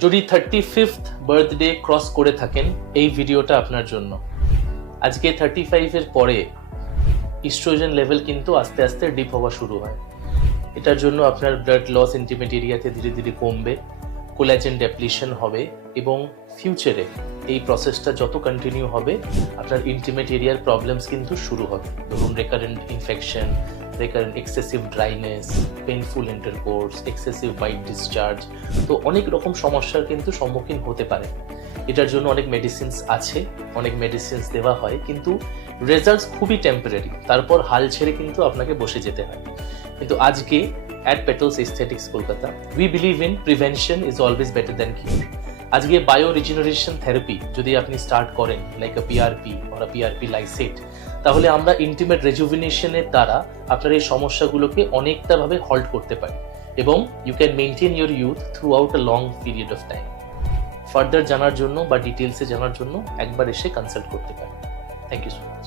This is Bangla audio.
যদি 35th বার্থডে ক্রস করে থাকেন, এই ভিডিওটা আপনার জন্য। আজকে 35 এর পরে ইস্ট্রোজেন লেভেল কিন্তু আস্তে আস্তে ডিপ হওয়া শুরু হয়। এটার জন্য আপনার ব্লাড লস ইন্টিমেট এরিয়াতে ধীরে ধীরে কমবে, কোলাজেন ডেপ্লিশন হবে এবং ফিউচারে এই প্রসেসটা যত কন্টিনিউ হবে আপনার ইন্টিমেট এরিয়ার প্রবলেমস কিন্তু শুরু হবে। ধরুন recurrent infection, recurrent excessive dryness, painful intercourse, excessive white discharge, তো অনেক রকম সমস্যার কিন্তু সম্মুখীন হতে পারে। এটার জন্য অনেক মেডিসিনস আছে, অনেক মেডিসিনস দেওয়া হয়, কিন্তু রেজাল্টস খুবই টেম্পোরারি, তারপর হাল ছেড়ে কিন্তু আপনাকে বসে যেতে হয়। কিন্তু আজকে at Petals Aesthetics Kolkata we believe in prevention is always better than cure। আজকে বায়ো রিজেনারেশন থেরাপি যদি আপনি স্টার্ট করেন like a PRP or a PRP lysate, তাহলে আমরা ইন্টিমেট রেজুভিনেশনের দ্বারা আপনার এই সমস্যাগুলোকে অনেকটা ভাবে হল্ট করতে পারি এবং you can maintain your youth throughout a long period of time. Further জানার জন্য বা ডিটেলসে জানার জন্য একবার এসে কনসাল্ট করতে পারেন। Thank you so much.